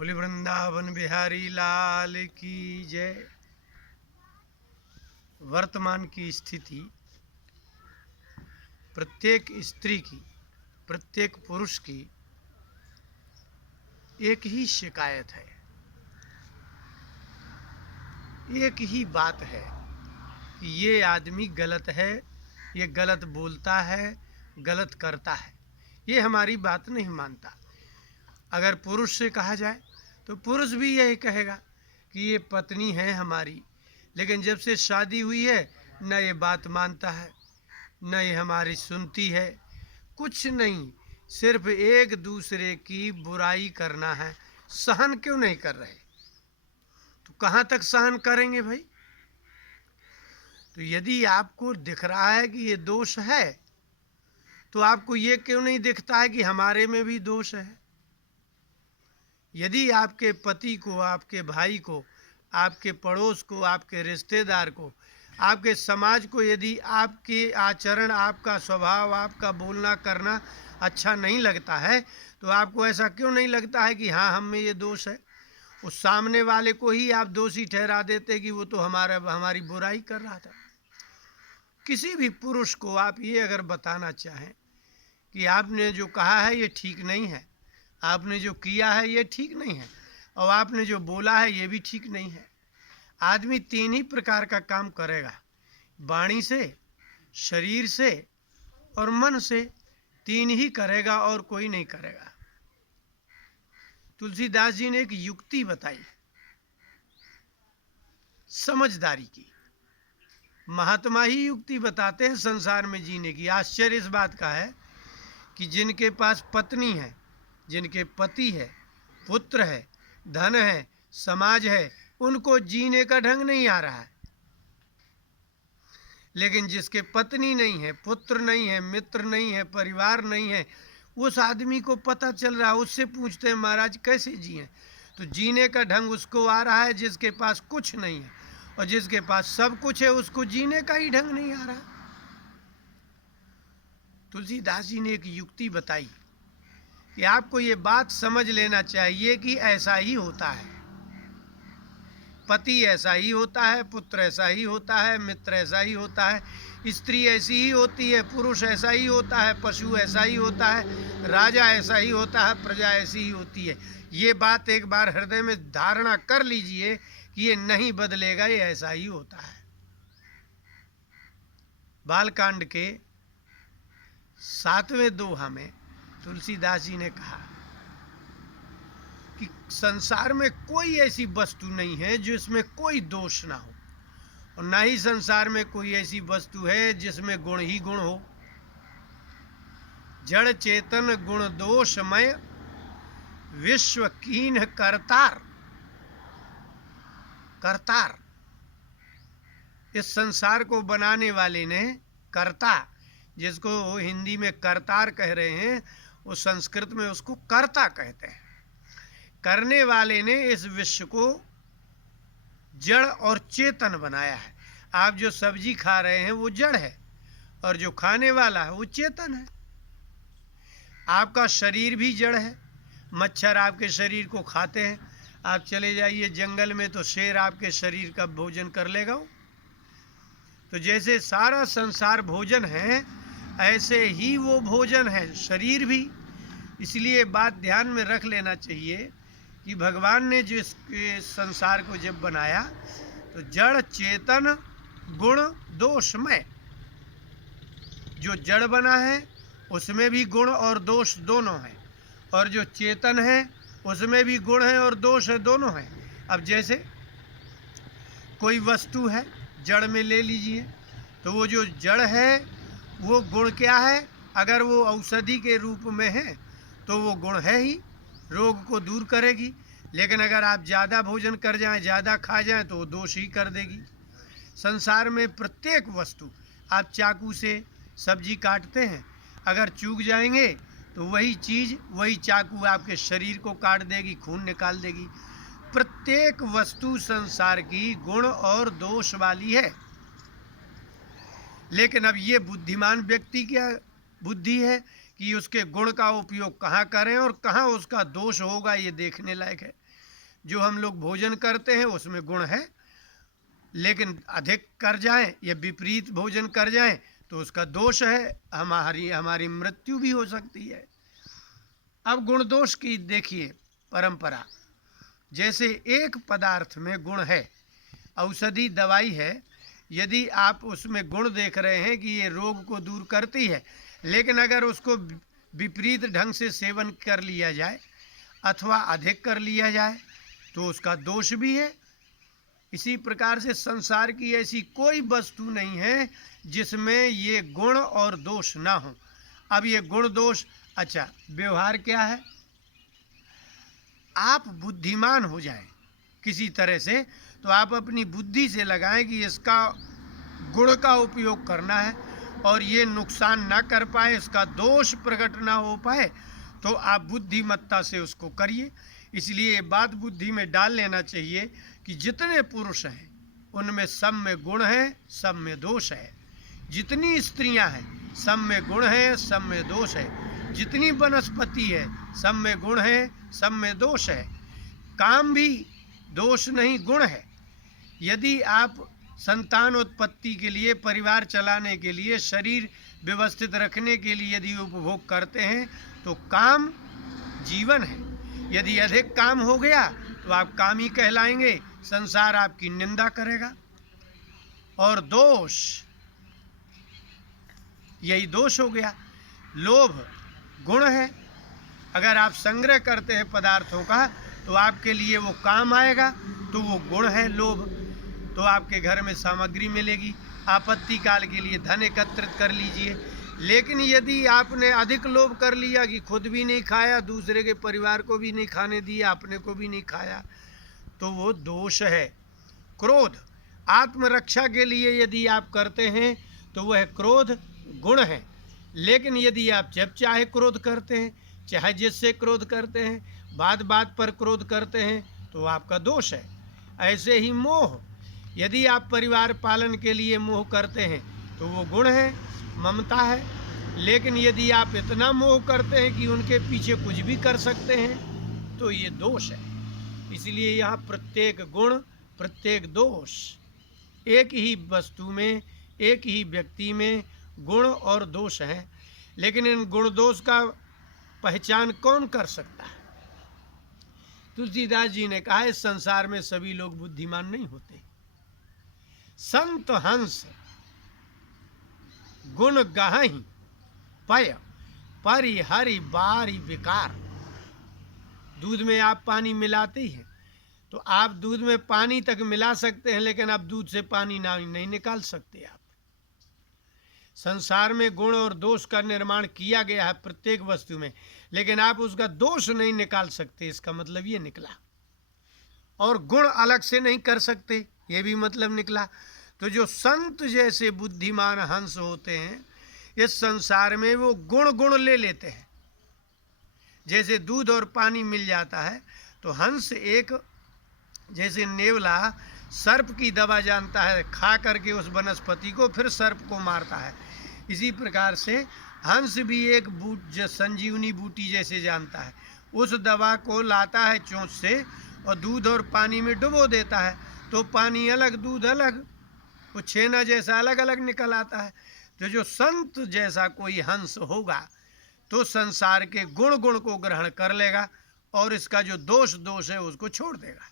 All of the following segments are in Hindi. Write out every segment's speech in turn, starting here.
बोले वृंदावन बिहारी लाल की जय। वर्तमान की स्थिति प्रत्येक स्त्री की, प्रत्येक पुरुष की एक ही शिकायत है, एक ही बात है कि ये आदमी गलत है, ये गलत बोलता है, गलत करता है, ये हमारी बात नहीं मानता। अगर पुरुष से कहा जाए तो पुरुष भी यही कहेगा कि ये पत्नी है हमारी, लेकिन जब से शादी हुई है न ये बात मानता है, न ये हमारी सुनती है, कुछ नहीं, सिर्फ एक दूसरे की बुराई करना है। सहन क्यों नहीं कर रहे? तो कहाँ तक सहन करेंगे भाई? तो यदि आपको दिख रहा है कि ये दोष है, तो आपको ये क्यों नहीं दिखता है कि हमारे में भी दोष है? यदि आपके पति को, आपके भाई को, आपके पड़ोस को, आपके रिश्तेदार को, आपके समाज को यदि आपके आचरण, आपका स्वभाव, आपका बोलना करना अच्छा नहीं लगता है, तो आपको ऐसा क्यों नहीं लगता है कि हाँ, हम में ये दोष है? उस सामने वाले को ही आप दोषी ठहरा देते कि वो तो हमारी बुराई कर रहा था। किसी भी पुरुष को आप ये अगर बताना चाहें कि आपने जो कहा है ये ठीक नहीं है, आपने जो किया है ये ठीक नहीं है, और आपने जो बोला है ये भी ठीक नहीं है। आदमी तीन ही प्रकार का काम करेगा, वाणी से, शरीर से और मन से। तीन ही करेगा और कोई नहीं करेगा। तुलसीदास जी ने एक युक्ति बताई समझदारी की। महात्मा ही युक्ति बताते हैं संसार में जीने की। आश्चर्य इस बात का है कि जिनके पास पत्नी है, जिनके पति है, पुत्र है, धन है, समाज है, उनको जीने का ढंग नहीं आ रहा है। लेकिन जिसके पत्नी नहीं है, पुत्र नहीं है, मित्र नहीं है, परिवार नहीं है, उस आदमी को पता चल रहा है। उससे पूछते हैं महाराज कैसे जिए? तो जीने का ढंग उसको आ रहा है जिसके पास कुछ नहीं है, और जिसके पास सब कुछ है उसको जीने का ही ढंग नहीं आ रहा। तुलसीदास जी ने एक युक्ति बताई कि आपको ये बात समझ लेना चाहिए कि ऐसा ही होता है। पति ऐसा ही होता है, पुत्र ऐसा ही होता है, मित्र ऐसा ही होता है, स्त्री ऐसी ही होती है, पुरुष ऐसा ही होता है, पशु ऐसा ही होता है, राजा ऐसा ही होता है, प्रजा ऐसी ही होती है। ये बात एक बार हृदय में धारणा कर लीजिए कि ये नहीं बदलेगा, ये ऐसा ही होता है। बालकांड के 7वें दोहा में तुलसीदास जी ने कहा कि संसार में कोई ऐसी वस्तु नहीं है जिसमें कोई दोष ना हो, और ना ही संसार में कोई ऐसी वस्तु है जिसमें गुण ही गुण हो। जड़ चेतन गुण दोषमय विश्व कीन करतार। करतार, इस संसार को बनाने वाले ने, कर्ता, जिसको हिंदी में करतार कह रहे हैं, वो संस्कृत में उसको कर्ता कहते हैं। करने वाले ने इस विश्व को जड़ और चेतन बनाया है। आप जो सब्जी खा रहे हैं वो जड़ है, और जो खाने वाला है वो चेतन है। आपका शरीर भी जड़ है। मच्छर आपके शरीर को खाते हैं। आप चले जाइए जंगल में तो शेर आपके शरीर का भोजन कर लेगा। तो जैसे सारा संसार भोजन है, ऐसे ही वो भोजन है शरीर भी। इसलिए बात ध्यान में रख लेना चाहिए कि भगवान ने जो इस संसार को जब बनाया तो जड़ चेतन गुण दोषमय, जो जड़ बना है उसमें भी गुण और दोष दोनों हैं, और जो चेतन है उसमें भी गुण है और दोष है, दोनों हैं। अब जैसे कोई वस्तु है, जड़ में ले लीजिए, तो वो जो जड़ है वो गुण क्या है? अगर वो औषधि के रूप में है तो वो गुण है ही, रोग को दूर करेगी। लेकिन अगर आप ज़्यादा भोजन कर जाएं, ज़्यादा खा जाएं, तो वो दोष ही कर देगी। संसार में प्रत्येक वस्तु, आप चाकू से सब्जी काटते हैं, अगर चूक जाएंगे तो वही चीज़, वही चाकू आपके शरीर को काट देगी, खून निकाल देगी। प्रत्येक वस्तु संसार की गुण और दोष वाली है। लेकिन अब ये बुद्धिमान व्यक्ति क्या बुद्धि है कि उसके गुण का उपयोग कहाँ करें और कहाँ उसका दोष होगा, ये देखने लायक है। जो हम लोग भोजन करते हैं उसमें गुण है, लेकिन अधिक कर जाए या विपरीत भोजन कर जाए तो उसका दोष है, हमारी मृत्यु भी हो सकती है। अब गुण दोष की देखिए परंपरा। जैसे एक पदार्थ में गुण है, औषधि दवाई है, यदि आप उसमें गुण देख रहे हैं कि ये रोग को दूर करती है, लेकिन अगर उसको विपरीत ढंग से सेवन कर लिया जाए अथवा अधिक कर लिया जाए तो उसका दोष भी है। इसी प्रकार से संसार की ऐसी कोई वस्तु नहीं है जिसमें ये गुण और दोष ना हो। अब ये गुण दोष, अच्छा व्यवहार क्या है, आप बुद्धिमान हो जाएं किसी तरह से तो आप अपनी बुद्धि से लगाएं कि इसका गुण का उपयोग करना है और ये नुकसान ना कर पाए, इसका दोष प्रकट ना हो पाए, तो आप बुद्धिमत्ता से उसको करिए। इसलिए ये बात बुद्धि में डाल लेना चाहिए कि जितने पुरुष हैं उनमें सब में गुण है, सब में दोष है। जितनी स्त्रियां हैं सब में गुण है, सब में दोष है। जितनी वनस्पति है सब में गुण है, सब में दोष है। काम भी दोष नहीं गुण है। यदि आप संतान उत्पत्ति के लिए, परिवार चलाने के लिए, शरीर व्यवस्थित रखने के लिए यदि उपभोग करते हैं तो काम जीवन है। यदि अधिक काम हो गया तो आप कामी कहलाएंगे, संसार आपकी निंदा करेगा। और दोष, यही दोष हो गया। लोभ गुण है, अगर आप संग्रह करते हैं पदार्थों का तो आपके लिए वो काम आएगा, तो वो गुण है लोभ। तो आपके घर में सामग्री मिलेगी, आपत्ति काल के लिए धन एकत्रित कर लीजिए। लेकिन यदि आपने अधिक लोभ कर लिया कि खुद भी नहीं खाया, दूसरे के परिवार को भी नहीं खाने दिया, अपने को भी नहीं खाया, तो वो दोष है। क्रोध आत्मरक्षा के लिए यदि आप करते हैं तो वह क्रोध गुण है। लेकिन यदि आप जब चाहे क्रोध करते हैं, चाहे जिससे क्रोध करते हैं, बात बात पर क्रोध करते हैं, तो आपका दोष है। ऐसे ही मोह, यदि आप परिवार पालन के लिए मोह करते हैं तो वो गुण है, ममता है। लेकिन यदि आप इतना मोह करते हैं कि उनके पीछे कुछ भी कर सकते हैं तो ये दोष है। इसलिए यहाँ प्रत्येक गुण, प्रत्येक दोष, एक ही वस्तु में, एक ही व्यक्ति में गुण और दोष हैं। लेकिन इन गुण दोष का पहचान कौन कर सकता है? तुलसीदास जी ने कहा इस संसार में सभी लोग बुद्धिमान नहीं होते। संत हंस गुण गहहि पय परिहरि बारी विकार। दूध में आप पानी मिलाते हैं तो आप दूध में पानी तक मिला सकते हैं, लेकिन आप दूध से पानी नहीं निकाल सकते। आप संसार में गुण और दोष का निर्माण किया गया है प्रत्येक वस्तु में, लेकिन आप उसका दोष नहीं निकाल सकते, इसका मतलब ये निकला। और गुण अलग से नहीं कर सकते, ये भी मतलब निकला। तो जो संत जैसे बुद्धिमान हंस होते हैं इस संसार में, वो गुण गुण ले लेते हैं। जैसे दूध और पानी मिल जाता है तो हंस एक, जैसे नेवला सर्प की दवा जानता है, खा करके उस वनस्पति को फिर सर्प को मारता है, इसी प्रकार से हंस भी एक संजीवनी बूटी जैसे जानता है। उस दवा को लाता है चोंच से और दूध और पानी में डुबो देता है, तो पानी अलग दूध अलग, वो छेना जैसा अलग अलग निकल आता है। तो जो संत जैसा कोई हंस होगा तो संसार के गुण गुण को ग्रहण कर लेगा और इसका जो दोष दोष है उसको छोड़ देगा।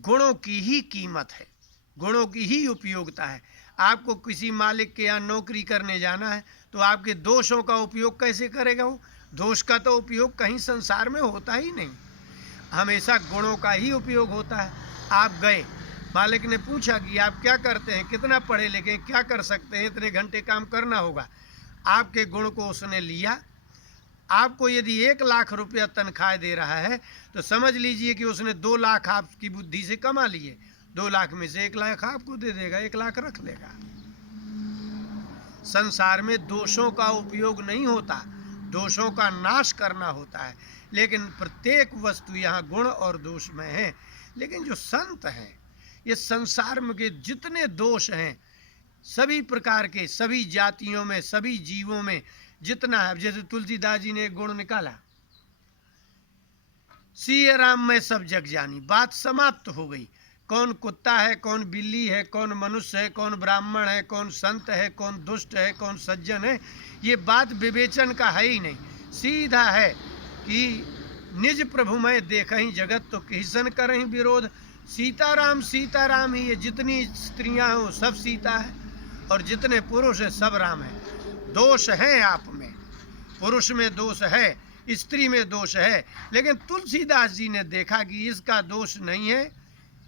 गुणों की ही कीमत है, गुणों की ही उपयोगिता है। आपको किसी मालिक के यहाँ नौकरी करने जाना है तो आपके दोषों का उपयोग कैसे करेगा? वो दोष का तो उपयोग कहीं संसार में होता ही नहीं, हमेशा गुणों का ही उपयोग होता है। आप गए, मालिक ने पूछा कि आप क्या करते हैं, कितना पढ़े लिखे, क्या कर सकते हैं, इतने घंटे काम करना होगा। आपके गुण को उसने लिया। आपको यदि 1 लाख रुपया तनख्वाह दे रहा है तो समझ लीजिए कि उसने 2 लाख आपकी बुद्धि से कमा लिए। 2 लाख में से 1 लाख आपको दे देगा, 1 लाख रख लेगा। संसार में दोषों का उपयोग नहीं होता, दोषों का नाश करना होता है। लेकिन प्रत्येक वस्तु यहाँ गुण और दोष में है। लेकिन जो संत हैं, ये संसार में के जितने दोष हैं, सभी प्रकार के, सभी जातियों में, सभी जीवों में जितना है, जैसे तुलसीदास जी ने एक गुण निकाला, सिय राम मैं सब जग जानी, बात समाप्त हो गई। कौन कुत्ता है, कौन बिल्ली है, कौन मनुष्य है, कौन ब्राह्मण है, कौन संत है, कौन दुष्ट है, कौन सज्जन है, ये बात विवेचन का है ही नहीं। सीधा है कि निज प्रभु मैं देखहीं जगत तो किसन करहीं विरोध। सीताराम सीताराम ही, ये जितनी स्त्रियां हैं वो सब सीता है, और जितने पुरुष है सब राम है। दोष है आप में, पुरुष में दोष है, स्त्री में दोष है, लेकिन तुलसीदास जी ने देखा कि इसका दोष नहीं है,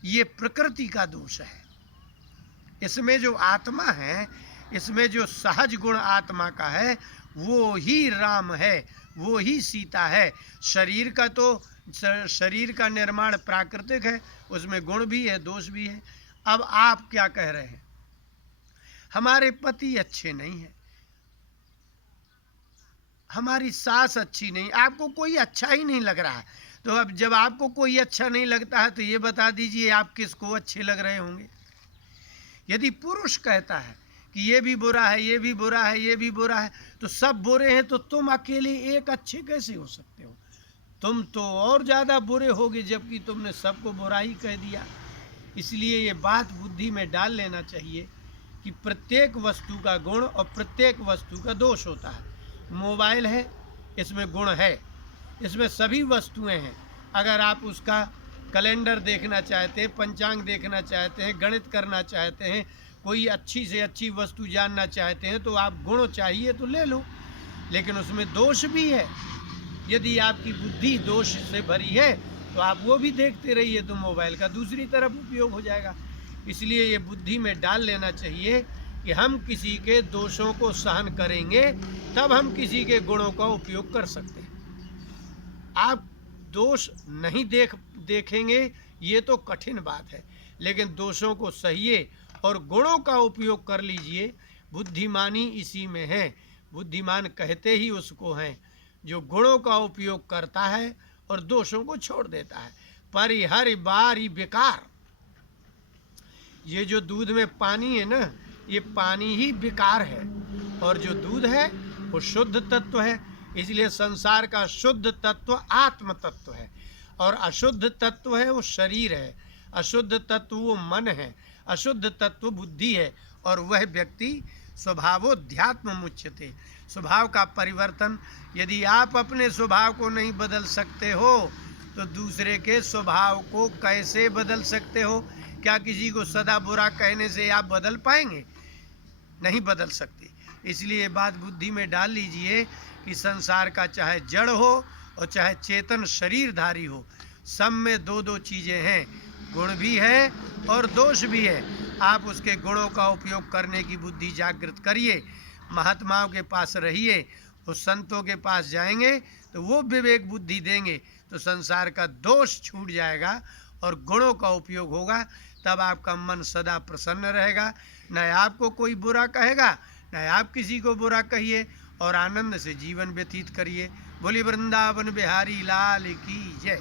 ये प्रकृति का दोष है। इसमें जो आत्मा है, इसमें जो सहज गुण आत्मा का है, वो ही राम है, वो ही सीता है। शरीर का तो शरीर का निर्माण प्राकृतिक है, उसमें गुण भी है, दोष भी है। अब आप क्या कह रहे हैं, हमारे पति अच्छे नहीं हैं, हमारी सास अच्छी नहीं, आपको कोई अच्छा ही नहीं लग रहा है। तो अब जब आपको कोई अच्छा नहीं लगता है तो ये बता दीजिए आप किसको अच्छे लग रहे होंगे। यदि पुरुष कहता है कि ये भी बुरा है, ये भी बुरा है, ये भी बुरा है, तो सब बुरे हैं, तो तुम अकेले एक अच्छे कैसे हो सकते हो? तुम तो और ज़्यादा बुरे होगे, जबकि तुमने सबको बुरा ही कह दिया। इसलिए ये बात बुद्धि में डाल लेना चाहिए कि प्रत्येक वस्तु का गुण और प्रत्येक वस्तु का दोष होता है। मोबाइल है, इसमें गुण है, इसमें सभी वस्तुएं हैं। अगर आप उसका कैलेंडर देखना चाहते हैं, पंचांग देखना चाहते हैं, गणित करना चाहते हैं, कोई अच्छी से अच्छी वस्तु जानना चाहते हैं, तो आप गुण चाहिए तो ले लो, लेकिन उसमें दोष भी है। यदि आपकी बुद्धि दोष से भरी है तो आप वो भी देखते रहिए, तो मोबाइल का दूसरी तरफ उपयोग हो जाएगा। इसलिए ये बुद्धि में डाल लेना चाहिए कि हम किसी के दोषों को सहन करेंगे, तब हम किसी के गुणों का उपयोग कर सकते हैं। आप दोष नहीं देखेंगे ये तो कठिन बात है, लेकिन दोषों को सहिए और गुणों का उपयोग कर लीजिए। बुद्धिमानी इसी में है। बुद्धिमान कहते ही उसको हैं जो गुणों का उपयोग करता है और दोषों को छोड़ देता है। परिहरि बारी बेकार, ये जो दूध में पानी है ना, ये पानी ही बेकार है, और जो दूध है वो शुद्ध तत्व है। इसलिए संसार का शुद्ध तत्व आत्म तत्व है, और अशुद्ध तत्व है वो शरीर है, अशुद्ध तत्व वो मन है, अशुद्ध तत्व बुद्धि है, और वह व्यक्ति स्वभावोध्यात्म मुच्यते। स्वभाव का परिवर्तन, यदि आप अपने स्वभाव को नहीं बदल सकते हो तो दूसरे के स्वभाव को कैसे बदल सकते हो? क्या किसी को सदा बुरा कहने से आप बदल पाएंगे? नहीं बदल सकते। इसलिए बात बुद्धि में डाल लीजिए कि संसार का चाहे जड़ हो और चाहे चेतन शरीरधारी हो, सब में दो दो चीज़ें हैं, गुण भी है और दोष भी है। आप उसके गुणों का उपयोग करने की बुद्धि जागृत करिए, महात्माओं के पास रहिए, उस संतों के पास जाएंगे तो वो विवेक बुद्धि देंगे, तो संसार का दोष छूट जाएगा और गुणों का उपयोग होगा। तब आपका मन सदा प्रसन्न रहेगा, न आपको कोई बुरा कहेगा, न आप किसी को बुरा कहिए, और आनंद से जीवन व्यतीत करिए। बोली वृंदावन बिहारी लाल की जय।